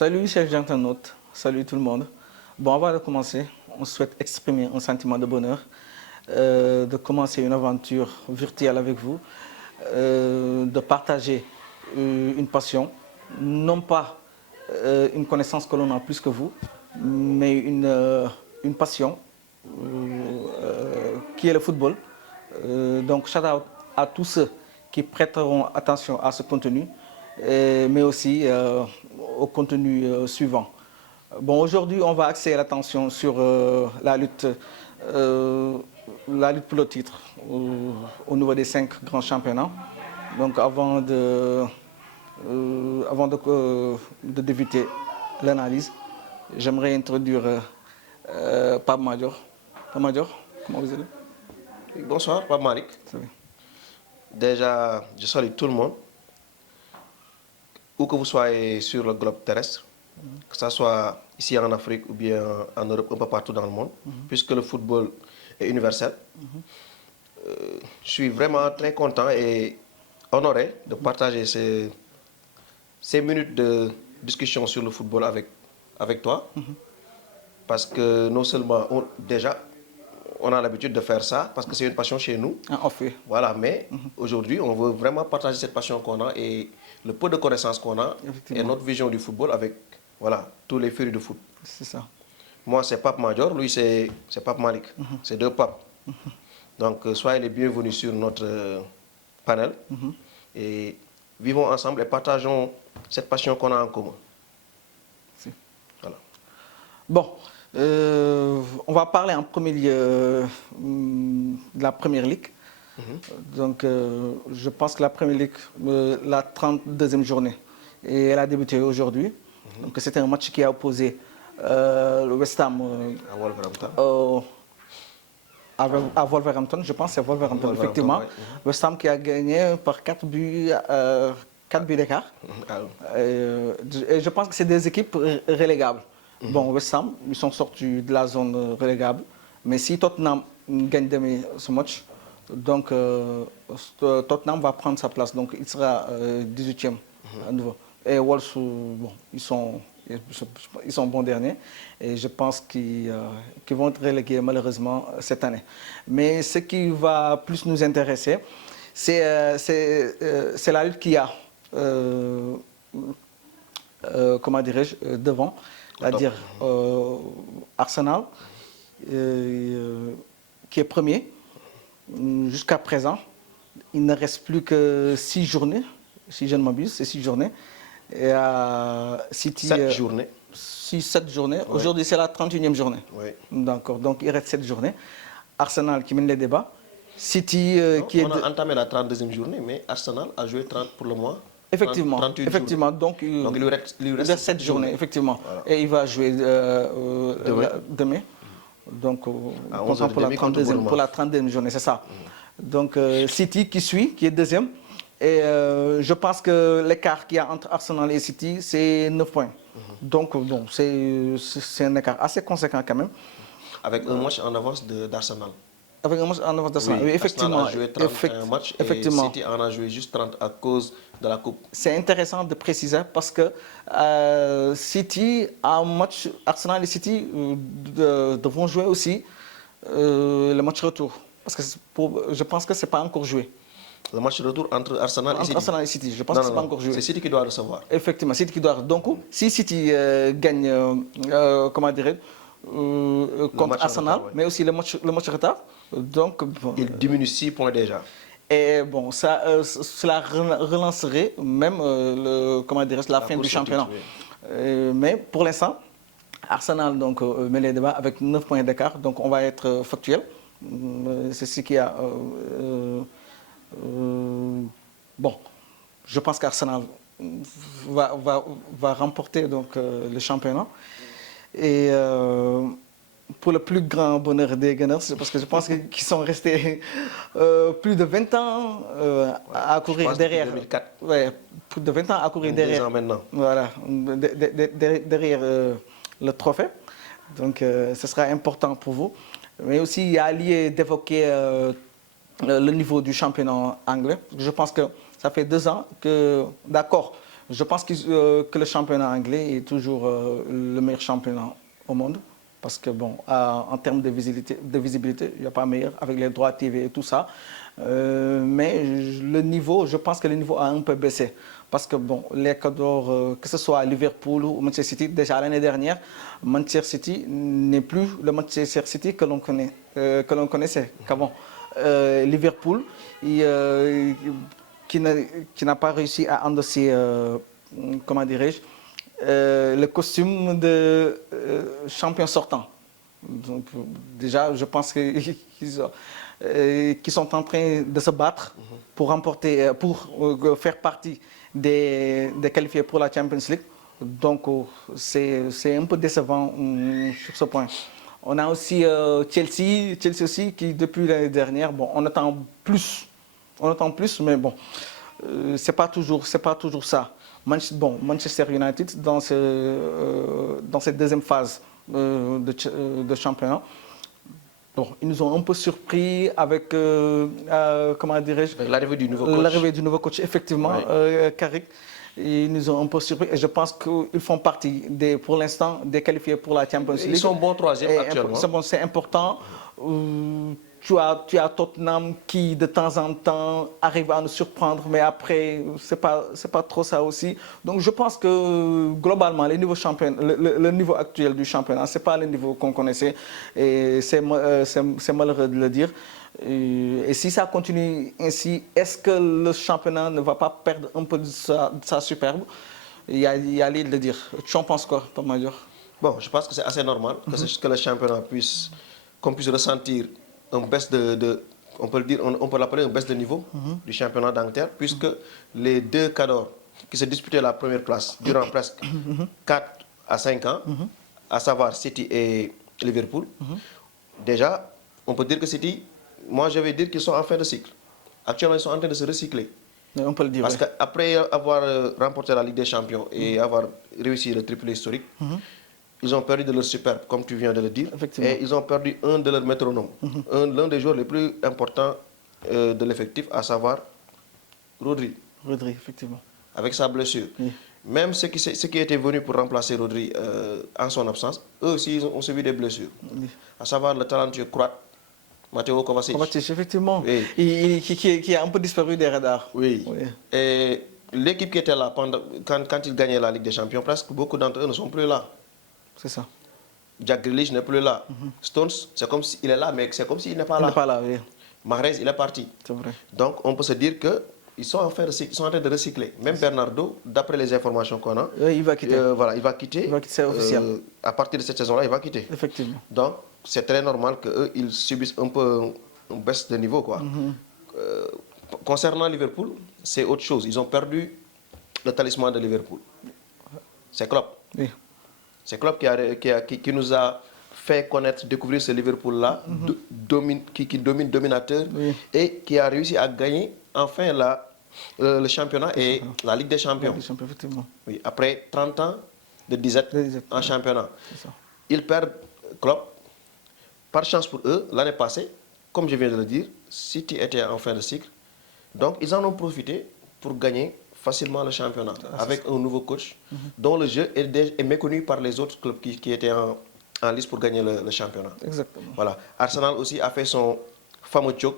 Salut chers internautes, salut tout le monde. Bon, avant de commencer, on souhaite exprimer un sentiment de bonheur, de commencer une aventure virtuelle avec vous, de partager une passion, non pas une connaissance que l'on a plus que vous, mais une passion qui est le football. Donc, shout out à tous ceux qui prêteront attention à ce contenu, mais aussi au contenu suivant. Bon, aujourd'hui, on va axer l'attention sur la lutte pour le titre au niveau des 5 grands championnats. Donc, avant de débuter l'analyse, j'aimerais introduire Pape Madior. Pape Madior, comment vous allez? Bonsoir, Pape Malik. Déjà, je salue tout le monde, où que vous soyez sur le globe terrestre, que ce soit ici en Afrique ou bien en Europe, un peu partout dans le monde, puisque le football est universel. Je suis vraiment très content et honoré de partager ces minutes de discussion sur le football avec toi, parce que non seulement, on a l'habitude de faire ça parce que c'est une passion chez nous. Voilà, mais aujourd'hui, on veut vraiment partager cette passion qu'on a et le peu de connaissances qu'on a et notre vision du football avec tous les fruits du foot. C'est ça. Moi, c'est Pape Madior, lui, c'est Pape Malik. C'est deux papes. Donc, soyez les bienvenus sur notre panel et vivons ensemble et partageons cette passion qu'on a en commun. Voilà. Bon. On va parler en premier lieu de la Première Ligue. Donc, je pense que la Première Ligue, la 32e journée, et elle a débuté aujourd'hui. Donc, c'était un match qui a opposé le West Ham à Wolverhampton. Je pense que c'est Wolverhampton, effectivement. West Ham qui a gagné par 4 buts d'écart. Et je pense que c'est des équipes relégables. Bon, West Ham, ils sont sortis de la zone relégable. Mais si Tottenham gagne demain ce match, donc Tottenham va prendre sa place. Donc il sera 18e à nouveau. Et Wolves, bon, ils sont bons derniers. Et je pense qu'ils vont être relégués malheureusement cette année. Mais ce qui va plus nous intéresser, c'est la lutte qu'il y a, comment dirais-je, devant. C'est-à-dire Arsenal, qui est premier. Jusqu'à présent, il ne reste plus que 6 journées, si je ne m'abuse, c'est 6 journées. Et City, 7 journées. 7 journées. Oui. Aujourd'hui, c'est la 31e journée. Oui. D'accord, donc il reste 7 journées. Arsenal qui mène les débats. City qui est... On a entamé la 32e journée, mais Arsenal a joué 30 pour le mois. Effectivement, donc il lui reste 7 journées, effectivement. Voilà. Et il va jouer demain. Donc, pour la 32e journée, c'est ça. Donc, City qui suit, qui est deuxième. Et je pense que l'écart qu'il y a entre Arsenal et City, c'est 9 points. Donc, bon, c'est un écart assez conséquent quand même. Avec un match en avance d'Arsenal. Avec un match en avance d'Arsenal, oui, effectivement. Arsenal a joué 31 matchs et City en a joué juste 30 à cause de la Coupe. C'est intéressant de préciser parce que City a un match, Arsenal et City devront jouer aussi le match retour. Parce que je pense que ce n'est pas encore joué. Le match retour entre Arsenal et City. Arsenal et City, je pense que ce n'est pas encore joué. C'est City qui doit recevoir. Effectivement, City qui doit. Donc, si City gagne, comment dirais-je, contre Arsenal, retard, mais aussi le match retard, donc... Bon, il diminue 6 points déjà. Et bon, cela relancerait même la fin du championnat. Mais pour l'instant, Arsenal donc, met les débats avec 9 points d'écart, donc on va être factuel. C'est ce qu'il y a. Bon, je pense qu'Arsenal va remporter donc, le championnat. Et pour le plus grand bonheur des Gunners, parce que je pense qu'ils sont restés plus de 20 ans à courir derrière. 2004. Ouais, plus de 20 ans à courir derrière. 2 ans maintenant. Voilà, derrière le trophée. Donc ce sera important pour vous. Mais aussi, il y a lieu d'évoquer le niveau du championnat anglais. Je pense que ça fait 2 ans que, d'accord, Je pense que le championnat anglais est toujours le meilleur championnat au monde. Parce que, bon, en termes de visibilité, il n'y a pas meilleur avec les droits TV et tout ça. Mais le niveau, je pense que le niveau a un peu baissé. Parce que, bon, les cadors, que ce soit Liverpool ou Manchester City, déjà l'année dernière, Manchester City n'est plus le Manchester City que l'on connaissait qu'avant. Liverpool, qui n'a pas réussi à endosser, comment dirais-je, le costume de champion sortant. Donc, déjà, je pense qu'ils sont en train de se battre pour remporter, pour faire partie des qualifiés pour la Champions League. Donc, c'est un peu décevant sur ce point. On a aussi Chelsea aussi, qui depuis l'année dernière, bon, on attend plus, mais bon, c'est pas toujours ça. Manchester United, dans cette deuxième phase de championnat, bon, ils nous ont un peu surpris avec, comment dirais-je, l'arrivée du nouveau coach. L'arrivée du nouveau coach, effectivement, Carrick. Ils nous ont un peu surpris et je pense qu'ils font partie, pour l'instant, des qualifiés pour la Champions League. Ils sont bons troisième actuellement. C'est important. Tu as Tottenham qui, de temps en temps, arrive à nous surprendre, mais après, c'est pas trop ça aussi. Donc, je pense que, globalement, le niveau actuel du championnat, ce n'est pas le niveau qu'on connaissait. Et c'est malheureux de le dire. Et si ça continue ainsi, est-ce que le championnat ne va pas perdre un peu de sa superbe? Il y a lieu de le dire. Tu en penses quoi, Tom Major? Bon, je pense que c'est assez normal que le championnat qu'on puisse ressentir une baisse on peut le dire, on peut l'appeler une baisse de niveau du championnat d'Angleterre, puisque les deux cadors qui se disputaient la première place durant presque 4 à 5 ans, à savoir City et Liverpool, déjà, on peut dire que City, moi je vais dire qu'ils sont en fin de cycle. Actuellement, ils sont en train de se recycler. On peut le dire. Parce qu'après avoir remporté la Ligue des Champions et avoir réussi le triplé historique, ils ont perdu de leur superbe, comme tu viens de le dire. Et ils ont perdu un de leurs métronomes. L'un des joueurs les plus importants de l'effectif, à savoir Rodri. Rodri, effectivement. Avec sa blessure. Même ceux qui étaient venus pour remplacer Rodri en son absence, eux aussi ils ont subi des blessures. À savoir le talentueux croate, Matteo Kovacic. Kovacic, effectivement. Oui. Qui a un peu disparu des radars. Oui. Et l'équipe qui était là quand ils gagnaient la Ligue des Champions, presque beaucoup d'entre eux ne sont plus là. C'est ça. Jack Grealish n'est plus là. Stones, c'est comme s'il est là, mais c'est comme s'il n'est pas là. Il n'est pas là, oui. Mahrez, il est parti. C'est vrai. Donc, on peut se dire qu'ils sont en train de recycler. Même Bernardo, d'après les informations qu'on a, il va quitter. Voilà, il va quitter. Il va quitter, c'est officiel. À partir de cette saison-là, il va quitter. Effectivement. Donc, c'est très normal qu'eux, ils subissent un peu une baisse de niveau, quoi. Concernant Liverpool, c'est autre chose. Ils ont perdu le talisman de Liverpool. C'est Klopp. Oui. C'est Klopp qui nous a fait connaître, découvrir ce Liverpool-là, qui domine, dominateur, et qui a réussi à gagner enfin le championnat et la Ligue des Champions. Effectivement. Oui, après 30 ans de disette en championnat. Ils perdent Klopp. Par chance pour eux, l'année passée, comme je viens de le dire, City était en fin de cycle. Donc, ils en ont profité pour gagner facilement le championnat avec un nouveau coach dont le jeu est méconnu par les autres clubs qui étaient en liste pour gagner le championnat. Exactement. Voilà. Arsenal aussi a fait son fameux choc,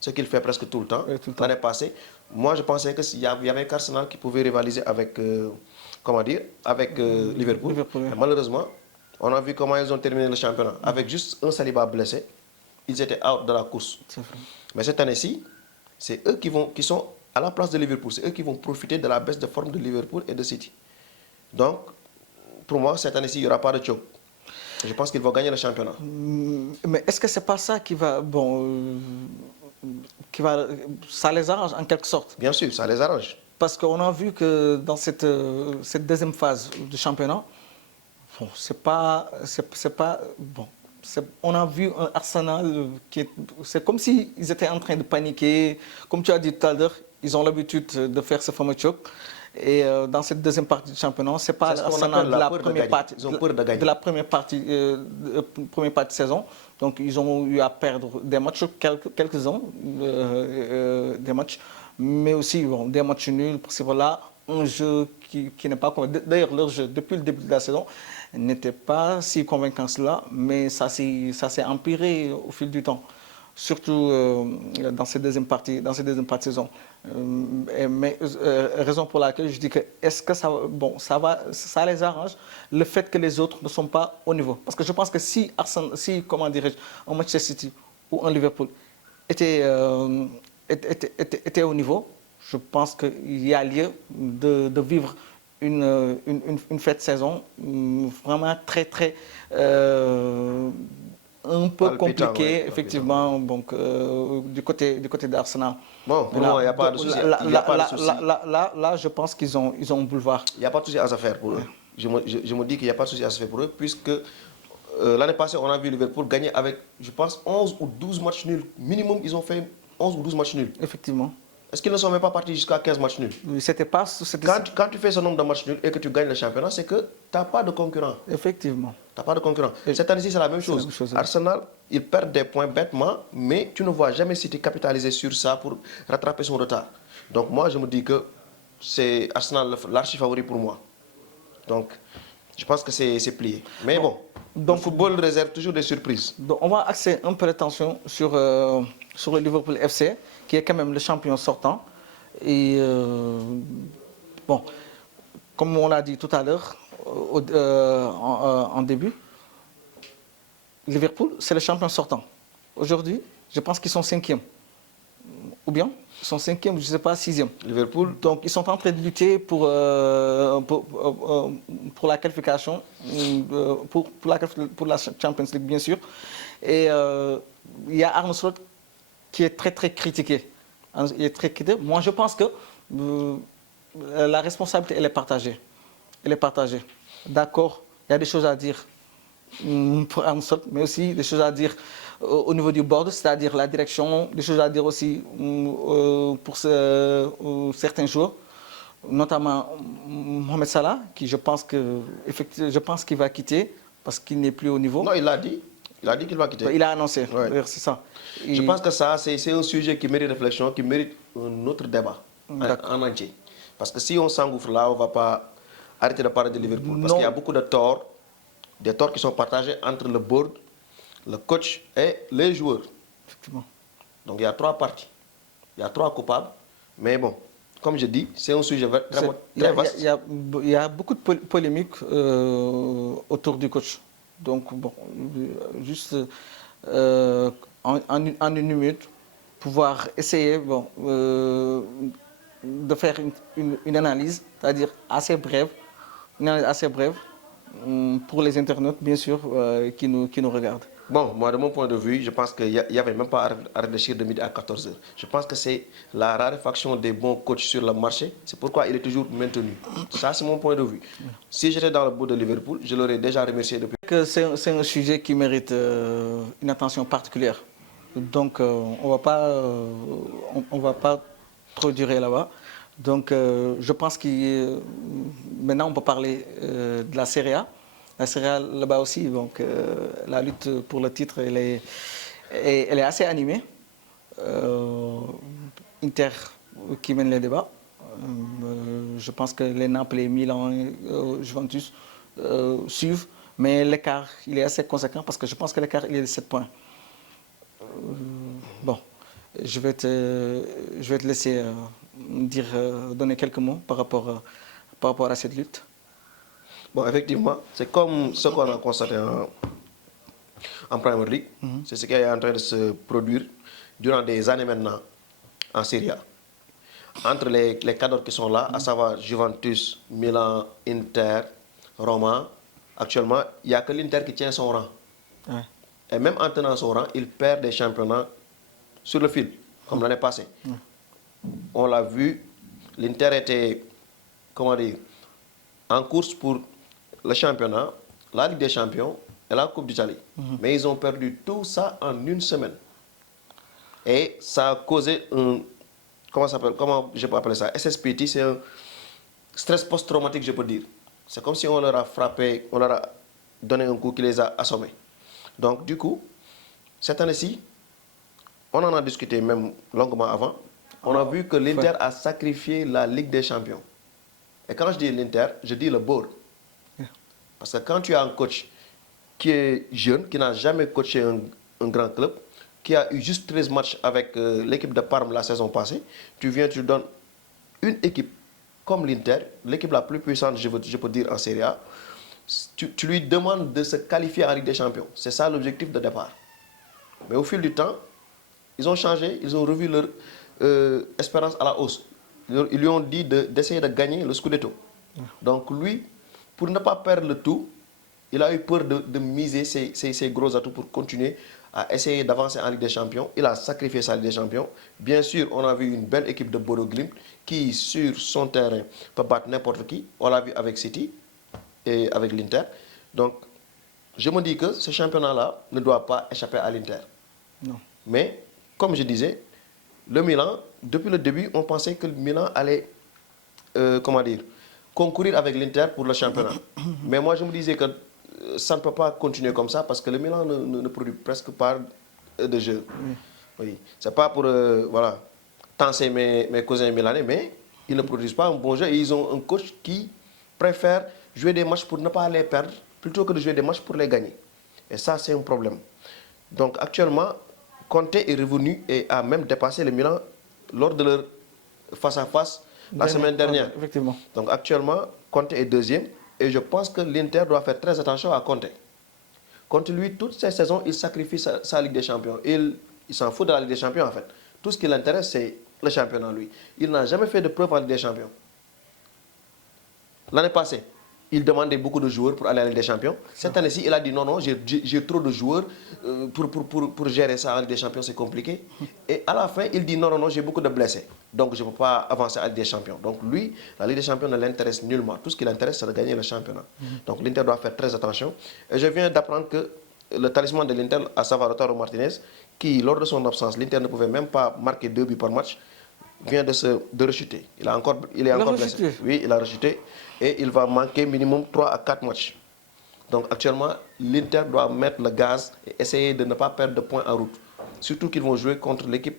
ce qu'il fait presque tout le temps. L'année passée, moi je pensais qu'il y avait qu'Arsenal qui pouvait rivaliser avec, Liverpool. Malheureusement, on a vu comment ils ont terminé le championnat. Avec juste un Saliba blessé, ils étaient out de la course. Mais cette année-ci, c'est eux qui sont à la place de Liverpool. C'est eux qui vont profiter de la baisse de forme de Liverpool et de City. Donc, pour moi, cette année-ci, il n'y aura pas de choc. Je pense qu'ils vont gagner le championnat. Mais est-ce que ce n'est pas ça qui va... ça les arrange en quelque sorte? Bien sûr, ça les arrange. Parce qu'on a vu que dans cette deuxième phase du championnat, bon, on a vu un Arsenal c'est comme s'ils étaient en train de paniquer. Comme tu as dit tout à l'heure, ils ont l'habitude de faire ce fameux choc. Et dans cette deuxième partie du championnat, ce n'est pas l'Arsenal de la première partie. Ils ont peur de gagner. De la première partie de saison. Donc ils ont eu à perdre des matchs, quelques-uns, des matchs, mais aussi des matchs nuls. Parce que voilà, un jeu qui n'est pas convaincant. D'ailleurs, leur jeu, depuis le début de la saison, n'était pas si convaincant cela, mais ça s'est empiré au fil du temps. Surtout dans ces deuxièmes parties de saison. Raison pour laquelle je dis que est-ce que ça les arrange le fait que les autres ne sont pas au niveau. Parce que je pense que si comment dirais-je, un Manchester City ou un Liverpool était au niveau, je pense qu'il y a lieu de vivre une fête saison vraiment très très un peu compliqué, effectivement, donc, du côté d'Arsenal. Bon, pour moi, il n'y a pas de souci. Là, je pense qu'ils ont un boulevard. Il n'y a pas de souci à se faire pour eux. Je me dis qu'il n'y a pas de souci à se faire pour eux, puisque l'année passée, on a vu Liverpool gagner avec, je pense, 11 ou 12 matchs nuls. Minimum, ils ont fait 11 ou 12 matchs nuls. Effectivement. Est-ce qu'ils ne sont même pas partis jusqu'à 15 matchs nuls? Quand tu fais ce nombre de matchs nuls et que tu gagnes le championnat, c'est que tu n'as pas de concurrent. Effectivement. Tu n'as pas de concurrent. Cette année-ci, c'est la même chose. Arsenal, ils perdent des points bêtement, mais tu ne vois jamais City capitaliser sur ça pour rattraper son retard. Donc moi, je me dis que c'est Arsenal l'archi-favori pour moi. Donc, je pense que c'est plié. Mais bon, le football réserve toujours des surprises. Donc, on va axer un peu l'attention sur le Liverpool FC, qui est quand même le champion sortant. Et bon, comme on l'a dit tout à l'heure, en début, Liverpool, c'est le champion sortant. Aujourd'hui, je pense qu'ils sont 5e. Ou bien, ils sont 5e, je ne sais pas, 6e. Liverpool. Donc, ils sont en train de lutter pour la qualification, pour la Champions League, bien sûr. Et il y a Arne Slot qui est très, très critiqué. Il est très critiqué. Moi, je pense que la responsabilité, elle est partagée. Elle est partagée. D'accord, il y a des choses à dire pour Arne Slot, mais aussi des choses à dire au niveau du board, c'est-à-dire la direction, des choses à dire aussi pour certains joueurs, notamment Mohamed Salah, qui je pense qu'il va quitter parce qu'il n'est plus au niveau. Non, il l'a dit. Il a dit qu'il va quitter. Il a annoncé, c'est ça. Je pense que ça, c'est un sujet qui mérite réflexion, qui mérite un autre débat en entier. Parce que si on s'engouffre là, on ne va pas arrêter de parler de Liverpool. Parce qu'il y a beaucoup de torts, des torts qui sont partagés entre le board, le coach et les joueurs. Effectivement. Donc il y a 3 parties. Il y a 3 coupables. Mais bon, comme je dis, c'est un sujet très vaste. Il y a beaucoup de polémiques autour du coach. Donc, bon, juste en une minute, pouvoir essayer de faire une analyse, c'est-à-dire assez brève, une analyse assez brève pour les internautes, bien sûr, qui nous regardent. Bon, moi, de mon point de vue, je pense qu'il n'y avait même pas à réfléchir de midi à 14h. Je pense que c'est la raréfaction des bons coachs sur le marché. C'est pourquoi il est toujours maintenu. Ça, c'est mon point de vue. Si j'étais dans le bout de Liverpool, je l'aurais déjà remercié depuis. C'est un sujet qui mérite une attention particulière. Donc, on ne va pas trop durer là-bas. Donc, je pense que maintenant, on peut parler de la Serie A. La Serie A, là-bas aussi, donc la lutte pour le titre, elle est assez animée. Inter qui mène les débats. Je pense que les Naples, Milan, Juventus suivent. Mais l'écart, il est assez conséquent parce que je pense que l'écart, il est de 7 points. Bon, je vais te laisser donner quelques mots par rapport à cette lutte. Bon, effectivement, c'est comme ce qu'on a constaté en Premier League. C'est ce qui est en train de se produire durant des années maintenant en Serie A. Entre les cadres qui sont là, à savoir Juventus, Milan, Inter, Roma, actuellement, il n'y a que l'Inter qui tient son rang. Ouais. Et même en tenant son rang, il perd des championnats sur le fil, comme l'année passée. On l'a vu, l'Inter était, comment dire, en course pour le championnat, la Ligue des Champions et la Coupe d'Italie. Mais ils ont perdu tout ça en une semaine. Et ça a causé un, comment je peux appeler ça, SSPT, c'est un stress post-traumatique, je peux dire. C'est comme si on leur a frappé, on leur a donné un coup qui les a assommés. Donc du coup, cette année-ci, on en a discuté même longuement avant, on a vu que l'Inter a sacrifié la Ligue des Champions. Et quand je dis l'Inter, je dis le board. Parce que quand tu as un coach qui est jeune, qui n'a jamais coaché un grand club, qui a eu juste 13 matchs avec l'équipe de Parme la saison passée, tu donnes une équipe comme l'Inter, l'équipe la plus puissante, je peux dire, en Serie A, tu lui demandes de se qualifier en Ligue des Champions. C'est ça l'objectif de départ. Mais au fil du temps, ils ont changé, ils ont revu leur espérance à la hausse. Ils lui ont dit d'essayer de gagner le Scudetto. Donc lui, pour ne pas perdre le tout, il a eu peur de miser ses gros atouts pour continuer à essayer d'avancer en Ligue des Champions. Il a sacrifié sa Ligue des Champions. Bien sûr, on a vu une belle équipe de Bodo Glimt qui, sur son terrain, peut battre n'importe qui. On l'a vu avec City et avec l'Inter. Donc, je me dis que ce championnat-là ne doit pas échapper à l'Inter. Non. Mais, comme je disais, le Milan, depuis le début, on pensait que le Milan allait, concourir avec l'Inter pour le championnat. Mais moi, je me disais que ça ne peut pas continuer comme ça parce que le Milan ne produit presque pas de jeu. Oui. C'est pas pour tenser mes cousins milanais, mais ils ne produisent pas un bon jeu et ils ont un coach qui préfère jouer des matchs pour ne pas les perdre plutôt que de jouer des matchs pour les gagner. Et ça, c'est un problème. Donc actuellement, Conte est revenu et a même dépassé le Milan lors de leur face-à-face la semaine dernière. Effectivement. Donc actuellement, Conte est deuxième et je pense que l'Inter doit faire très attention à Conte. Conte, lui, toutes ces saisons, il sacrifie sa Ligue des Champions. Il s'en fout de la Ligue des Champions, en fait. Tout ce qui l'intéresse, c'est le championnat, lui. Il n'a jamais fait de preuve en Ligue des Champions. L'année passée, il demandait beaucoup de joueurs pour aller à la Ligue des Champions. Cette année-ci, il a dit non, j'ai trop de joueurs pour gérer ça en Ligue des Champions, c'est compliqué. Et à la fin, il dit non, j'ai beaucoup de blessés. Donc, je ne peux pas avancer à la Ligue des Champions. Donc, lui, la Ligue des Champions ne l'intéresse nullement. Tout ce qui l'intéresse, c'est de gagner le championnat. Donc, l'Inter doit faire très attention. Et je viens d'apprendre que le talisman de l'Inter, à savoir Lautaro Martinez, qui, lors de son absence, l'Inter ne pouvait même pas marquer 2 buts par match, vient de rechuter. Il est encore blessé. Oui, il a rechuté. Et il va manquer minimum 3 à 4 matchs. Donc actuellement, l'Inter doit mettre le gaz et essayer de ne pas perdre de points en route. Surtout qu'ils vont jouer contre l'équipe,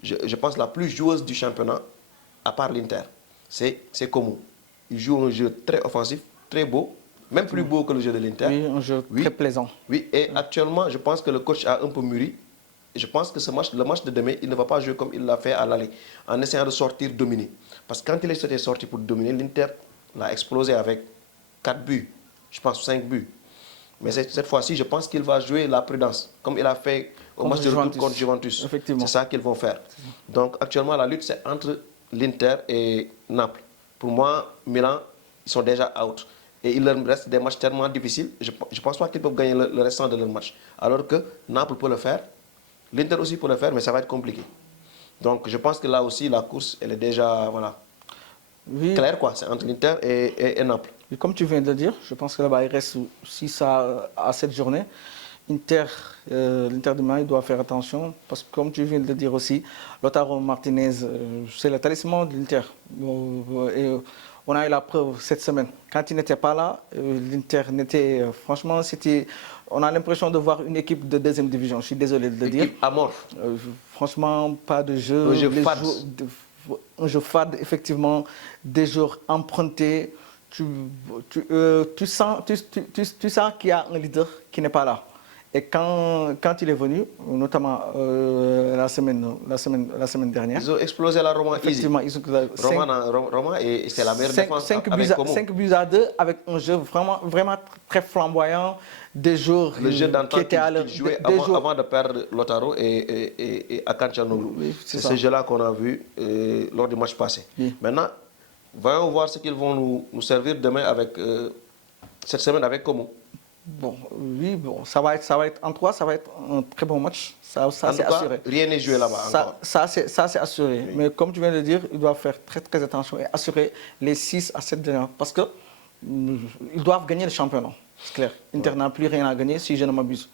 je pense, la plus joueuse du championnat, à part l'Inter. C'est Como. Il joue un jeu très offensif, très beau, même plus beau que le jeu de l'Inter. Oui, un jeu très plaisant. Oui, et actuellement, je pense que le coach a un peu mûri. Je pense que le match de demain, il ne va pas jouer comme il l'a fait à l'aller, en essayant de sortir dominer. Parce que quand il était sorti pour dominer, l'Inter l'a explosé avec 4 buts, je pense 5 buts. Mais cette fois-ci, je pense qu'il va jouer la prudence, comme il a fait au match de retour contre Juventus. Effectivement. C'est ça qu'ils vont faire. Donc actuellement, la lutte, c'est entre l'Inter et Naples. Pour moi, Milan, ils sont déjà out. Et il leur reste des matchs tellement difficiles, je ne pense pas qu'ils peuvent gagner le restant de leur match. Alors que Naples peut le faire, l'Inter aussi peut le faire, mais ça va être compliqué. Donc je pense que là aussi, la course, elle est déjà claire, quoi. C'est entre l'Inter et Naples. Et comme tu viens de le dire, je pense que là-bas, il reste aussi ça à cette journée. L'Inter de Milan doit faire attention parce que, comme tu viens de le dire aussi, Lautaro Martinez, c'est le talisman de l'Inter. On a eu la preuve cette semaine. Quand il n'était pas là, l'Inter n'était... franchement, on a l'impression de voir une équipe de deuxième division. Je suis désolé de le dire. Équipe amorphe. Franchement, pas de jeu. Un jeu fade. Un jeu fade, effectivement. Des joueurs empruntés. Tu sens qu'il y a un leader qui n'est pas là. Et quand il est venu, notamment la semaine dernière... Ils ont explosé la Roma. Effectivement, ils ont... Roma et c'est la meilleure défense 5 buts à 2 avec un jeu vraiment très flamboyant. Des joueurs le jeu d'antan qui jouait avant de perdre Lautaro et Hakan Çalhanoğlu. Oui, c'est ce jeu-là qu'on a vu lors du match passé. Oui. Maintenant, voyons voir ce qu'ils vont nous servir demain cette semaine avec Como. Ça va être en 3, ça va être un très bon match. Ça c'est assuré. Rien n'est joué là-bas encore. Ça c'est assuré. Oui. Mais comme tu viens de dire, ils doivent faire très attention et assurer les 6 à 7 derniers. Parce qu'ils doivent gagner le championnat. C'est clair. Inter n'a plus rien à gagner si je ne m'abuse.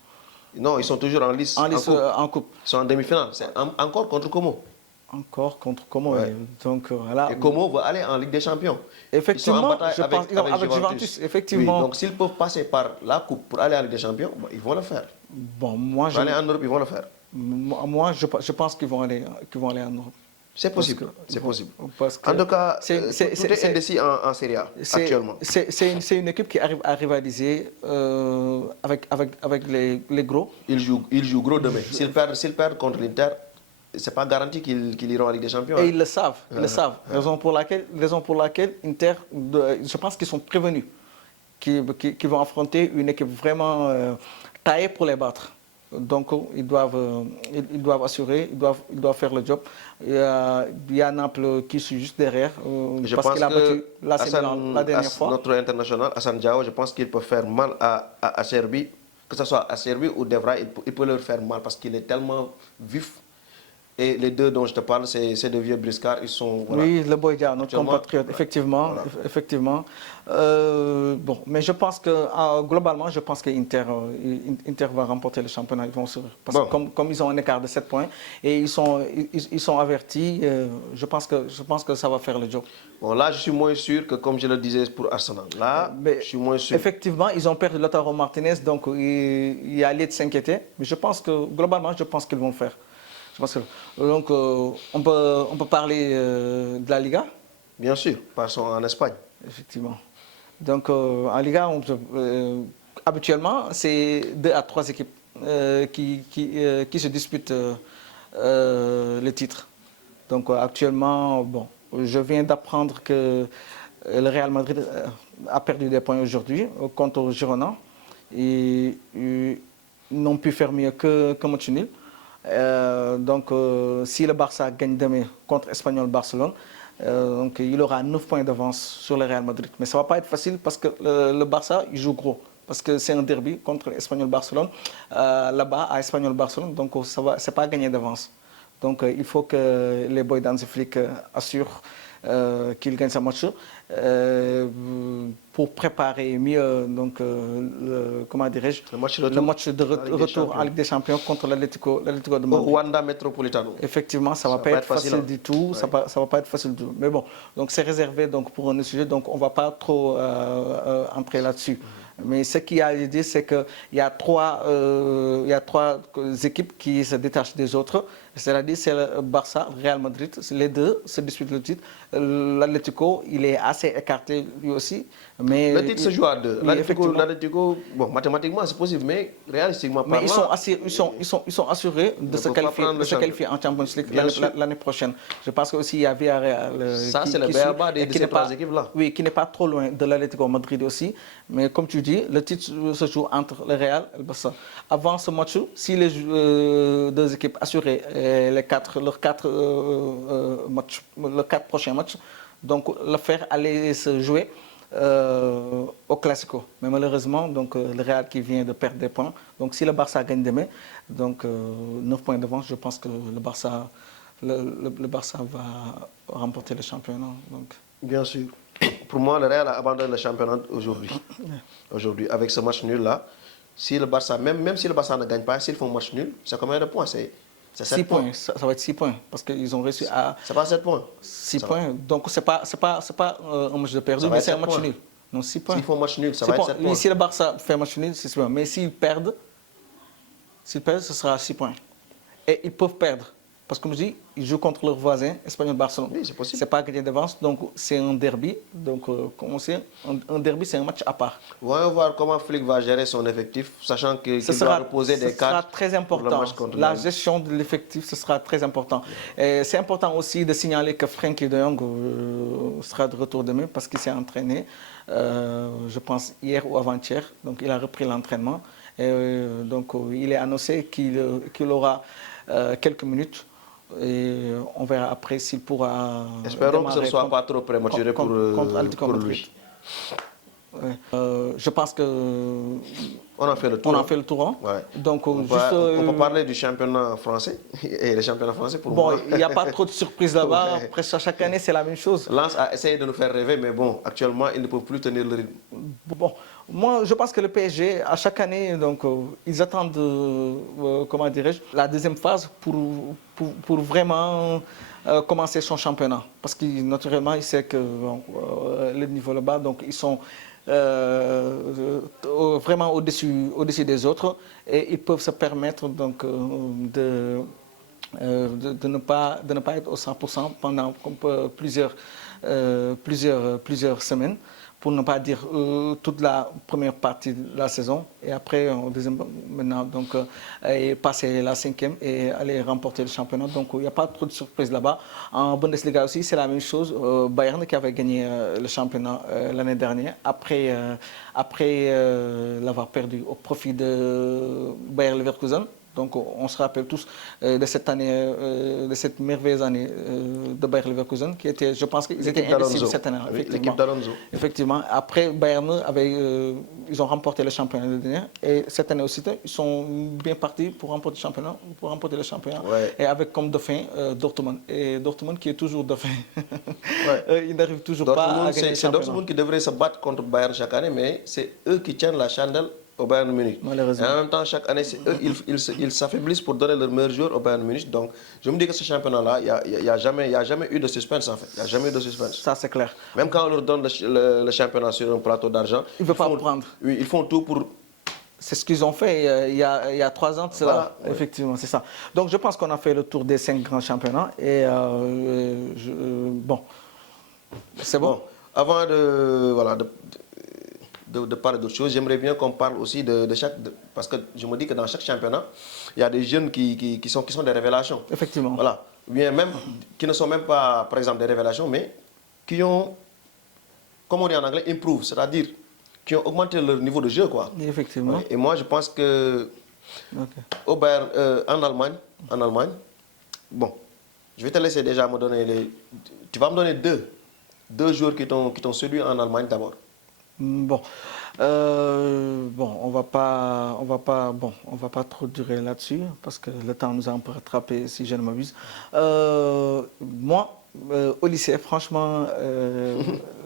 Non, ils sont toujours en lice. En coupe. Ils sont en demi-finale. C'est encore contre Como. Encore contre Como. Ouais. Donc, voilà. Et Como va aller en Ligue des Champions. Effectivement, avec Juventus. Effectivement. Oui, donc s'ils peuvent passer par la coupe pour aller en Ligue des Champions, ils vont le faire. Bon, moi, aller en Europe, ils vont le faire. Moi, je pense qu'ils vont aller en Europe. C'est possible, c'est possible. Parce que En tout cas, c'est tout est indécis en Serie A actuellement. C'est une équipe qui arrive à rivaliser avec les gros. Ils jouent gros demain. S'ils perdent contre l'Inter, ce n'est pas garanti qu'ils iront en Ligue des Champions. Et ils le savent, Raison pour laquelle Inter, je pense qu'ils sont prévenus, qu'ils vont affronter une équipe vraiment taillée pour les battre. Donc ils doivent assurer, ils doivent faire le job. Il y a Naples qui suit juste derrière, parce qu'il a battu l'AC Milan la dernière fois. Notre international, Hassan Diao, je pense qu'il peut faire mal à Serbie, que ce soit à Serbie ou Devra, il peut leur faire mal parce qu'il est tellement vif. Et les deux dont je te parle, c'est de vieux briscards. Ils sont, voilà. Oui, le Boïdia, notre compatriote, effectivement. Voilà. Effectivement. Bon, mais je pense que, globalement, je pense que Inter va remporter le championnat. Parce que comme ils ont un écart de 7 points et ils sont avertis, je pense que ça va faire le job. Bon, là, je suis moins sûr que, comme je le disais, pour Arsenal. Là, je suis moins sûr. Effectivement, ils ont perdu Lautaro Martinez, donc il y a lieu de s'inquiéter. Mais je pense que, globalement, je pense qu'ils vont le faire. Donc, on peut parler de la Liga. Bien sûr, passons en Espagne. Effectivement. Donc, en Liga, habituellement, c'est 2 à 3 équipes qui se disputent le titre. Donc, actuellement, bon, je viens d'apprendre que le Real Madrid a perdu des points aujourd'hui contre Girona. Et ils n'ont pu faire mieux que match nul. Donc, si le Barça gagne demain contre Espanyol Barcelone, donc il aura 9 points d'avance sur le Real Madrid. Mais ça ne va pas être facile parce que le Barça, il joue gros. Parce que c'est un derby contre Espanyol Barcelone, là-bas à Espanyol Barcelone, donc ce n'est pas gagné d'avance. Donc, il faut que les boys d'Hansi Flick assurent qu'ils gagnent ce match pour préparer mieux donc, le match de retour en Ligue des Champions contre l'Atlético de Madrid. Au Wanda Metropolitano. Effectivement, ça ne va pas être facile du tout. Ouais. Ça va pas être facile du tout. Mais bon, donc c'est réservé donc, pour un sujet, donc on ne va pas trop entrer là-dessus. Mais ce qu'il y a à dire, c'est qu'il y a trois équipes qui se détachent des autres. C'est-à-dire, c'est le Barça, Real Madrid, les deux se disputent le titre. L'Atlético, il est assez écarté lui aussi. Mais le titre se joue à 2. L'Atlético, bon, mathématiquement, c'est possible, mais réalistiquement parlant... Mais ils sont assurés de se qualifier en Champions League l'année prochaine. Je pense qu'aussi, il y a Villarreal... Ça, c'est le béaba de ces 3 équipes-là. Oui, qui n'est pas trop loin de l'Atlético Madrid aussi. Mais comme tu dis, le titre se joue entre le Real et le Barça. Avant ce match, si les 2 équipes assuraient leurs 4 prochains matchs, donc l'affaire allait se jouer au Classico. Mais malheureusement, donc, le Real qui vient de perdre des points. Donc si le Barça gagne demain, donc 9 points d'avance, je pense que le Barça va remporter le championnat. Donc. Bien sûr. Pour moi, le Real a abandonné le championnat aujourd'hui. Aujourd'hui, avec ce match nul-là, si le Barça, même si le Barça ne gagne pas, s'ils font match nul, c'est combien de points? C'est 7 points. Ça va être 6 points, parce qu'ils ont réussi à... C'est pas 7 points. 6 points, donc c'est pas un match de perdu, mais c'est un match nul. Non, 6 points. S'ils font match nul, ça va être 7 points. Si le Barça fait match nul, c'est 6 points. Mais s'ils perdent, ce sera 6 points. Et ils peuvent perdre. Parce que comme je dis, ils jouent contre leur voisin, Espanyol Barcelone. Oui, c'est possible. C'est pas gagné d'avance, donc c'est un derby. Donc, comme on sait, un derby, c'est un match à part. Voyons voir comment Flick va gérer son effectif, sachant qu'il doit reposer des cadres. Ce sera très important. La gestion de l'effectif, ce sera très important. C'est important aussi de signaler que Frenkie de Jong sera de retour demain parce qu'il s'est entraîné, je pense, hier ou avant-hier. Donc, il a repris l'entraînement. Donc, il est annoncé qu'il aura quelques minutes. Et on verra après s'il pourra. Espérons que ce ne soit pas trop prématuré pour lui. Ouais. Je pense que. On a fait le tour. On a fait le tour. Hein? Ouais. Donc, on peut parler du championnat français. Et le championnat français, pour moi. Bon, il n'y a pas trop de surprises là-bas. Ouais. Presque chaque année, c'est la même chose. Lens a essayé de nous faire rêver, mais bon, actuellement, ils ne peuvent plus tenir le rythme. Bon, moi, je pense que le PSG, à chaque année, donc, ils attendent, comment dirais-je, la deuxième phase pour vraiment commencer son championnat. Parce que naturellement, ils savent que le niveau là-bas, donc ils sont vraiment au-dessus des autres et ils peuvent se permettre donc, de ne pas être au 100% pendant plusieurs semaines, pour ne pas dire toute la première partie de la saison. Et après, en deuxième, maintenant, donc, passer la 5e et aller remporter le championnat. Donc, il n'y a pas trop de surprises là-bas. En Bundesliga aussi, c'est la même chose. Bayern qui avait gagné le championnat l'année dernière, après l'avoir perdu au profit de Bayer Leverkusen. Donc, on se rappelle tous de cette année, de cette merveilleuse année de Bayer Leverkusen, qui était, je pense qu'ils étaient indécibles cette année. Oui, l'équipe d'Alonso. Effectivement. Après, Bayern ils ont remporté le championnat l'année dernière. Et cette année aussi, ils sont bien partis pour remporter le championnat. Ouais. Et avec comme dauphin Dortmund. Et Dortmund qui est toujours dauphin. Ouais. Ils n'arrivent toujours Dortmund, pas à gagner le c'est championnat. Dortmund qui devrait se battre contre Bayern chaque année, mais c'est eux qui tiennent la chandelle au Bayern Munich. Malheureusement. Et en même temps, chaque année, c'est eux, ils s'affaiblissent pour donner leur meilleur joueur au Bayern Munich. Donc, je me dis que ce championnat-là, il n'y a jamais eu de suspense, en fait. Il n'y a jamais eu de suspense. Ça, c'est clair. Même quand on leur donne le championnat sur un plateau d'argent, Ils ne veulent pas prendre. Oui, ils font tout pour... C'est ce qu'ils ont fait il y a 3 ans de cela. Voilà, ouais. Effectivement, c'est ça. Donc, je pense qu'on a fait le tour des 5 grands championnats. Et bon, c'est bon. Avant de parler d'autres choses, j'aimerais bien qu'on parle aussi de chaque... parce que je me dis que dans chaque championnat, il y a des jeunes qui sont des révélations. Effectivement. Voilà. Bien même, qui ne sont même pas, par exemple, des révélations, mais qui ont, comme on dit en anglais, improve, c'est-à-dire qui ont augmenté leur niveau de jeu, quoi. Effectivement. Ouais. Et moi, je pense que au Bayern, en Allemagne, bon, je vais te laisser déjà me donner les... Tu vas me donner deux joueurs qui t'ont séduit en Allemagne d'abord. Bon, on va pas trop durer là-dessus parce que le temps nous a un peu rattrapé si je ne m'abuse. Moi, au lycée, franchement,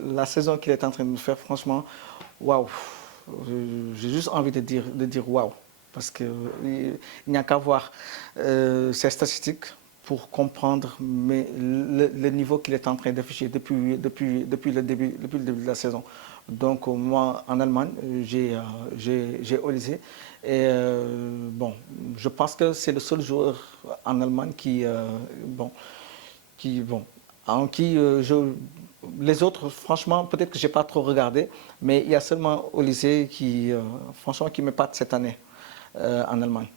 la saison qu'il est en train de faire, franchement, waouh, j'ai juste envie de dire waouh, parce que il n'y a qu'à voir ces statistiques pour comprendre le niveau qu'il est en train d'afficher depuis le début de la saison. Donc moi, en Allemagne, j'ai Olysée. Et bon, je pense que c'est le seul joueur en Allemagne les autres, franchement, peut-être que je n'ai pas trop regardé, mais il y a seulement Olysée franchement, qui m'épate cette année en Allemagne.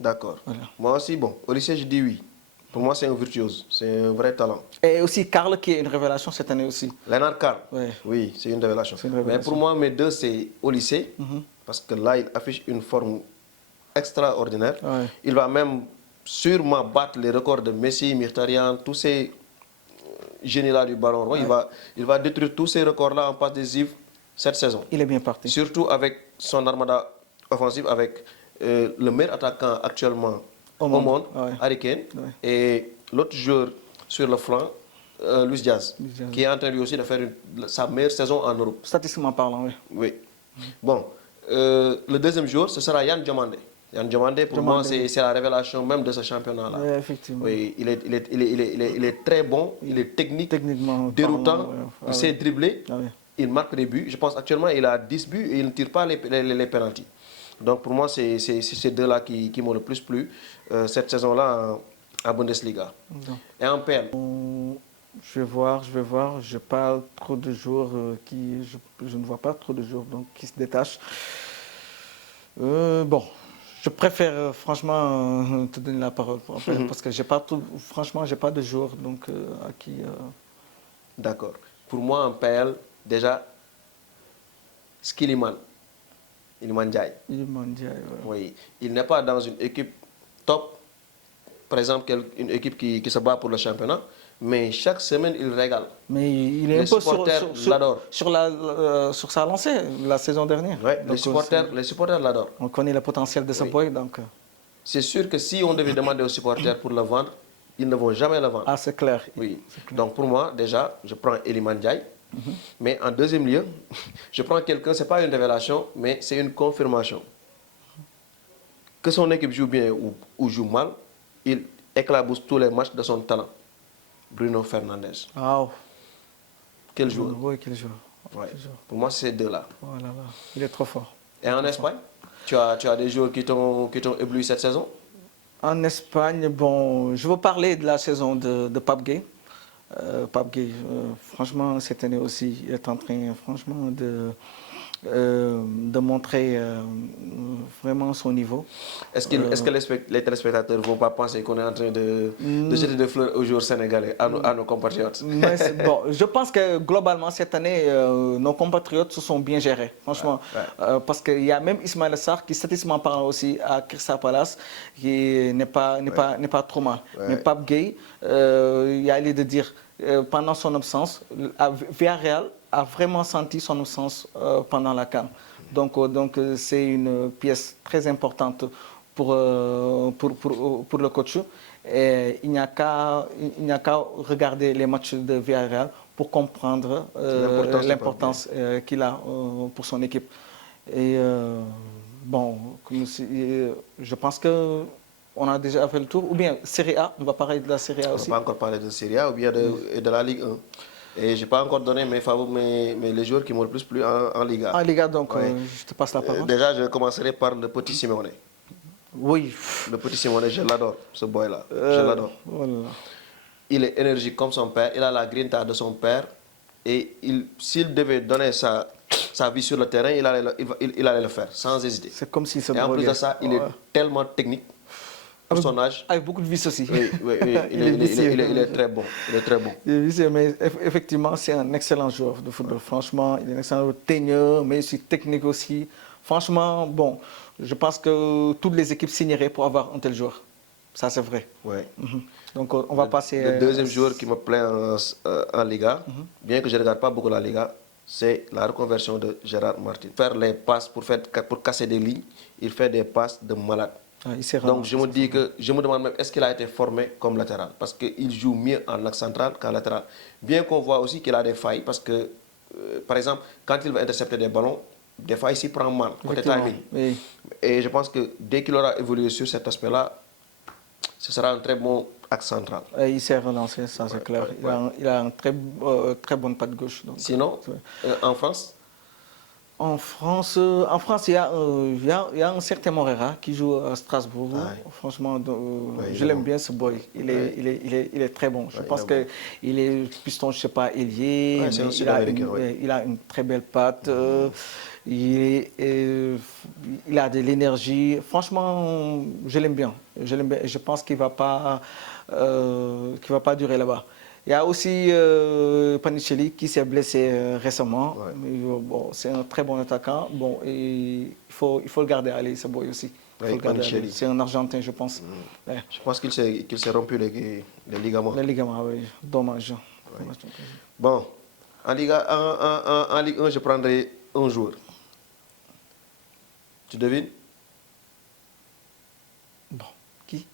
D'accord. Voilà. Moi aussi, bon, au lycée, je dis oui. Pour moi, c'est un virtuose, c'est un vrai talent. Et aussi Karl, qui est une révélation cette année aussi. Lennart Karl, Ouais. oui, c'est une révélation. C'est une révélation. Mais pour moi, mes deux, c'est au lycée, parce que là, il affiche une forme extraordinaire. Ouais. Il va même sûrement battre les records de Messi, Mkhitaryan, tous ces génies-là du ballon rond. Ouais. Il va détruire tous ces records-là en passe décisive cette saison. Il est bien parti. Surtout avec son armada offensive, avec le meilleur attaquant actuellement au monde, ouais. Harry Kane, Ouais. et l'autre joueur sur le flanc, Luis Diaz, qui est en train lui aussi de faire sa meilleure saison en Europe. Statistiquement parlant, oui. Oui. Bon, le deuxième jour, ce sera Yann Diomandé. Yann Diomandé, pour moi, c'est la révélation même de ce championnat-là. Oui, effectivement. Oui, il est très bon, il est techniquement déroutant, parlant, il sait dribbler, oui. il marque des buts. Je pense actuellement il a 10 buts et il ne tire pas les pénaltys. Donc pour moi, c'est ces deux-là qui m'ont le plus plu cette saison-là en Bundesliga. Non. Et en PL. Je vais voir. Je pas trop de joueurs je ne vois pas trop de joueurs donc, qui se détachent. Bon, je préfère franchement te donner la parole parce que franchement, j'ai pas de joueurs donc à qui. D'accord. Pour moi, en PL, déjà, Skiliman. Iliman Ndiaye. Iliman Ndiaye, ouais. Oui, il n'est pas dans une équipe top, par exemple une équipe qui se bat pour le championnat, mais chaque semaine il régale. Mais il est les un peu sur sa lancée la saison dernière. Oui, les supporters l'adorent. On connaît le potentiel de ce boy, donc. C'est sûr que si on devait demander aux supporters pour le vendre, ils ne vont jamais le vendre. Ah, c'est clair. Oui. C'est clair. Donc pour moi, déjà, je prends Iliman Ndiaye. Mais en deuxième lieu, je prends quelqu'un, ce n'est pas une révélation, mais c'est une confirmation. Que son équipe joue bien ou joue mal, il éclabousse tous les matchs de son talent. Bruno Fernandes. Wow. Quel joueur. Oui, quel joueur. Ouais. Pour moi, c'est ces deux-là. Voilà, il est trop fort. Et en Espagne, tu as des joueurs qui t'ont ébloui cette saison? En Espagne, bon, je veux parler de la saison de Pape Gueye. Pape Gueye, franchement, cette année aussi, il est en train, franchement, de montrer vraiment son niveau. Est-ce que les téléspectateurs ne vont pas penser qu'on est en train de jeter des fleurs aux joueurs sénégalais, à nos compatriotes? Mais bon, je pense que globalement, cette année, nos compatriotes se sont bien gérés, franchement. Parce qu'il y a même Ismaël Sarr qui, statistiquement parlant aussi, à Crystal Palace, qui n'est pas trop mal. Mais Pape Gueye, il y a lieu de dire, pendant son absence, Villarreal a vraiment senti son absence pendant la CAN. Donc c'est une pièce très importante pour le coach. Et il n'y a qu'à regarder les matchs de Villarreal pour comprendre l'importance qu'il a pour son équipe. Et bon, je pense qu'on a déjà fait le tour. Ou bien Serie A, on va parler de la Serie A aussi. On va pas encore parler de Serie A ou bien de la Ligue 1. Et je n'ai pas encore donné les joueurs qui m'ont le plus plu en Liga. En Liga, donc je te passe la parole. Déjà, je commencerai par le petit Simeone. Oui. Le petit Simeone, je l'adore, ce boy-là. Je l'adore. Voilà. Il est énergique comme son père, il a la grinta de son père. Et s'il devait donner sa vie sur le terrain, il allait le faire, sans hésiter. C'est comme si ce Et en plus de ça, il est tellement technique pour son âge. Avec beaucoup de vices aussi. Oui, il est très bon. Il est très bon. Mais effectivement, c'est un excellent joueur de football. Franchement, il est un excellent teigneur, mais aussi technique aussi. Franchement, bon, je pense que toutes les équipes signeraient pour avoir un tel joueur. Ça, c'est vrai. Oui. Donc, on va passer... Le deuxième joueur qui me plaît en Liga, bien que je ne regarde pas beaucoup la Liga, c'est la reconversion de Gérard Martin. Faire les passes pour casser des lignes, il fait des passes de malade. Donc je me demande même, est-ce qu'il a été formé comme latéral? Parce qu'il joue mieux en axe central qu'en latéral. Bien qu'on voit aussi qu'il a des failles, parce que, par exemple, quand il va intercepter des ballons, des fois il s'y prend mal, côté timing. Oui. Et je pense que dès qu'il aura évolué sur cet aspect-là, ce sera un très bon axe central. Et il s'est relancé, ça c'est clair. Il a un très bonne patte gauche. Donc, sinon, en France? En France, il y a un certain Morera qui joue à Strasbourg. Franchement, je l'aime bien ce boy. Il est très bon. Je pense qu'il est piston, je ne sais pas, ailier. Il a une très belle patte. Il a de l'énergie. Franchement, je l'aime bien. Je pense qu'il ne va pas durer là-bas. Il y a aussi Panicelli qui s'est blessé récemment. Bon, c'est un très bon attaquant. Bon, et il faut le garder aller, ce boy aussi. C'est un Argentin, je pense. Je pense qu'il s'est rompu les ligaments. Les ligaments, oui. Dommage. Bon, en Ligue 1, je prendrai un joueur. Tu devines? Bon, qui?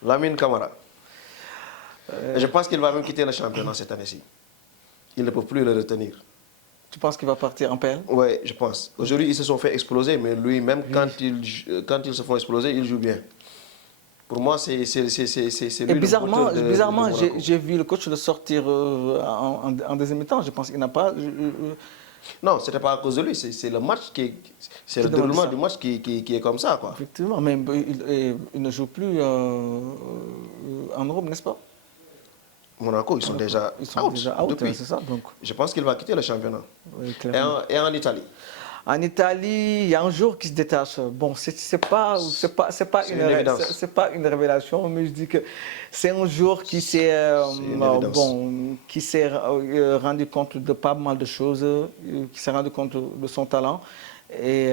Lamine Camara. Je pense qu'il va même quitter le championnat cette année-ci. Ils ne peuvent plus le retenir. Tu penses qu'il va partir en PL? Oui, je pense. Aujourd'hui, ils se sont fait exploser, mais lui, même quand ils se font exploser, il joue bien. Pour moi, c'est lui. Et bizarrement, j'ai vu le coach le sortir en deuxième mi-temps. Je pense qu'il n'a pas... Non, ce n'était pas à cause de lui. C'est le match c'est le déroulement du match qui est comme ça, quoi. Effectivement, mais il ne joue plus en Europe, n'est-ce pas? Monaco, ils sont déjà out depuis. C'est ça, donc. Je pense qu'il va quitter le championnat. Oui, et en Italie? En Italie, il y a un joueur qui se détache. Bon, c'est pas une révélation, mais je dis que c'est un joueur qui s'est rendu compte de pas mal de choses, qui s'est rendu compte de son talent. Et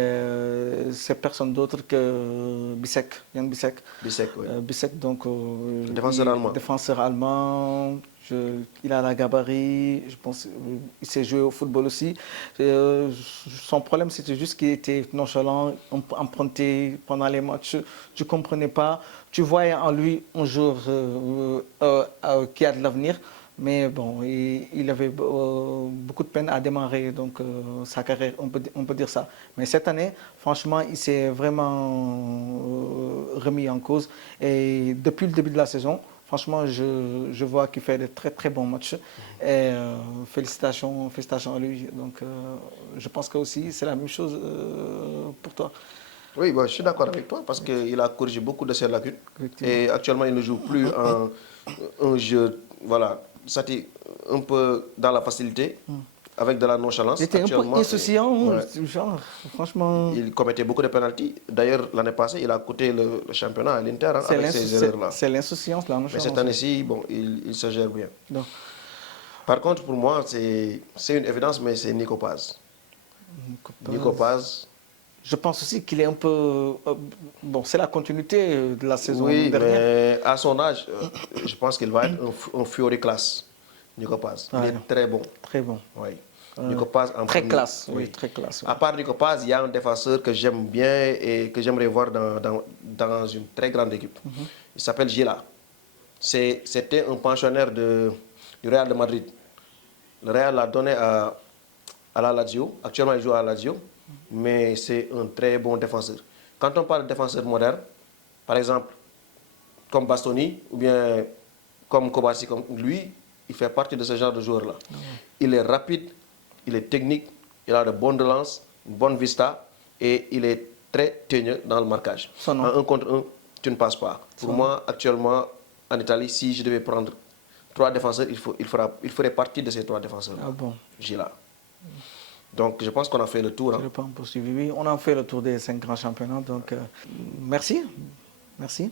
c'est personne d'autre que Bissek, Yann Bissek. Bissek, oui. Bissek, donc... Défenseur allemand. Il a la gabarit, je pense, il s'est joué au football aussi. Son problème, c'était juste qu'il était nonchalant, emprunté pendant les matchs. Tu ne comprenais pas. Tu voyais en lui un joueur qui a de l'avenir. Mais bon, il avait beaucoup de peine à démarrer donc, sa carrière, on peut dire ça. Mais cette année, franchement, il s'est vraiment remis en cause. Et depuis le début de la saison, franchement, je vois qu'il fait de très très bons matchs. Et félicitations à lui. Donc, je pense que aussi c'est la même chose pour toi. Oui, bon, je suis d'accord avec toi parce qu'il a corrigé beaucoup de ses lacunes. Et actuellement, il ne joue plus un jeu, voilà, un peu dans la facilité, avec de la nonchalance. Il était un peu insouciant, genre, franchement. Il commettait beaucoup de pénaltys. D'ailleurs, l'année passée, il a coûté le championnat à l'Inter avec ces erreurs-là. C'est l'insouciance, la nonchalance. Mais cette année-ci, bon, il se gère bien. Non. Par contre, pour moi, c'est une évidence, mais c'est Nico Paz. Nico Paz. Je pense aussi qu'il est un peu... bon, c'est la continuité de la saison dernière. Oui, mais à son âge, je pense qu'il va être un Fiori classe, Nico Paz. Il est très bon. Très bon. Oui. Nico Paz en très classe, oui, très classe. Oui. À part Nico Paz, il y a un défenseur que j'aime bien et que j'aimerais voir dans une très grande équipe. Il s'appelle Gila. C'était un pensionnaire du Real de Madrid. Le Real l'a donné à la Lazio. Actuellement, il joue à la Lazio. Mais c'est un très bon défenseur. Quand on parle de défenseur moderne, par exemple, comme Bastoni ou bien comme Kobayashi, comme lui, il fait partie de ce genre de joueur-là. Il est rapide, il est technique, il a de bonnes relances, une bonne vista et il est très teigneux dans le marquage. En 1 contre 1, tu ne passes pas. Pour moi, actuellement, en Italie, si je devais prendre 3 défenseurs, il ferait partie de ces 3 défenseurs. Ah bon? Gila. Donc, je pense qu'on a fait le tour. Oui, on a fait le tour des 5 grands championnats. Donc, merci. Merci.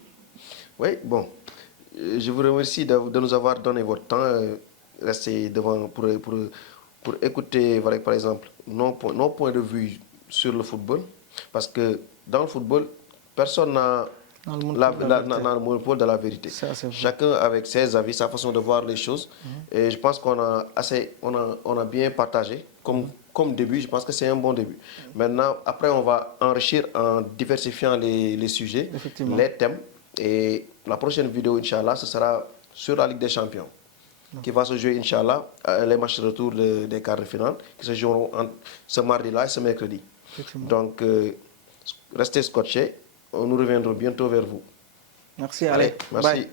Oui, bon. Je vous remercie de nous avoir donné votre temps. Rester devant pour écouter, par exemple, nos points de vue sur le football. Parce que dans le football, personne n'a le monopole de la vérité. Chacun avec ses avis, sa façon de voir les choses. Et je pense qu'on a bien partagé. Comme début, je pense que c'est un bon début. Maintenant, après, on va enrichir en diversifiant les sujets, les thèmes. Et la prochaine vidéo, Inch'Allah, ce sera sur la Ligue des Champions, qui va se jouer, Inch'Allah, les matchs de retour des quarts de finale, qui se joueront ce mardi-là et ce mercredi. Donc, restez scotchés. Nous reviendrons bientôt vers vous. Merci, allez. Merci. Bye.